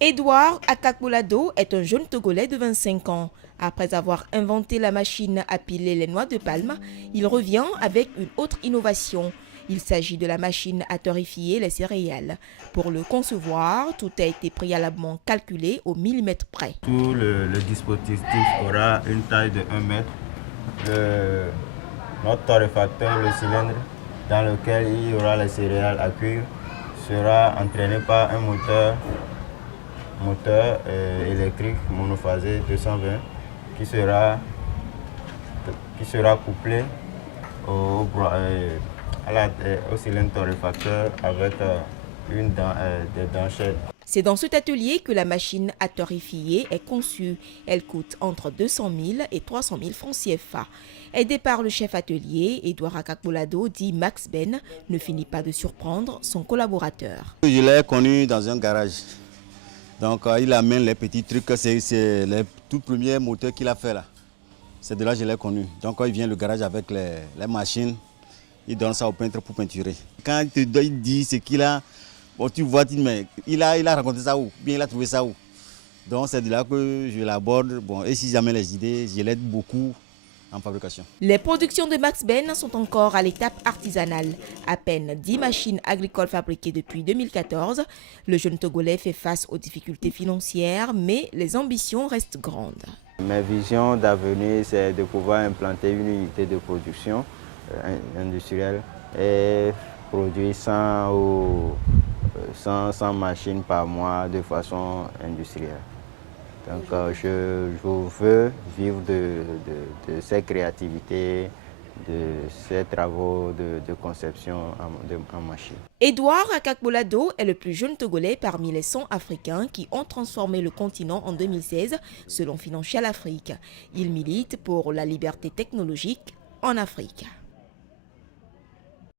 Edouard Akakbolado est un jeune Togolais de 25 ans. Après avoir inventé la machine à piler les noix de palme, il revient avec une autre innovation. Il s'agit de la machine à torréfier les céréales. Pour le concevoir, tout a été préalablement calculé au millimètre près. Tout le dispositif aura une taille de 1 mètre. Notre torréfacteur, le cylindre dans lequel il y aura les céréales à cuire, sera entraîné par un moteur électrique monophasé 220 qui sera couplé au cylindre torréfacteur avec des dentelles. C'est dans cet atelier que la machine à torréfier est conçue. Elle coûte entre 200 000 et 300 000 francs CFA. Aidé par le chef atelier, Edouard Akakbolado, dit Max Ben, ne finit pas de surprendre son collaborateur. Je l'ai connu dans un garage. Donc il amène les petits trucs, c'est les tout premiers moteurs qu'il a fait là. C'est de là que je l'ai connu. Donc quand il vient le garage avec les machines, il donne ça au peintre pour peinturer. Quand il dit ce qu'il a, bon, tu vois, mais il a raconté ça où? Bien il a trouvé ça où? Donc c'est de là que je l'aborde. Bon, et si jamais les idées, je l'aide beaucoup en fabrication. Les productions de Max Ben sont encore à l'étape artisanale. À peine 10 machines agricoles fabriquées depuis 2014, le jeune Togolais fait face aux difficultés financières, mais les ambitions restent grandes. Mes visions d'avenir, c'est de pouvoir implanter une unité de production industrielle et produire 100 machines par mois de façon industrielle. Donc je veux vivre de ces créativités, de ces travaux de conception en machine. Edouard Akakbolado est le plus jeune Togolais parmi les 100 Africains qui ont transformé le continent en 2016, selon Financial Afrique. Il milite pour la liberté technologique en Afrique.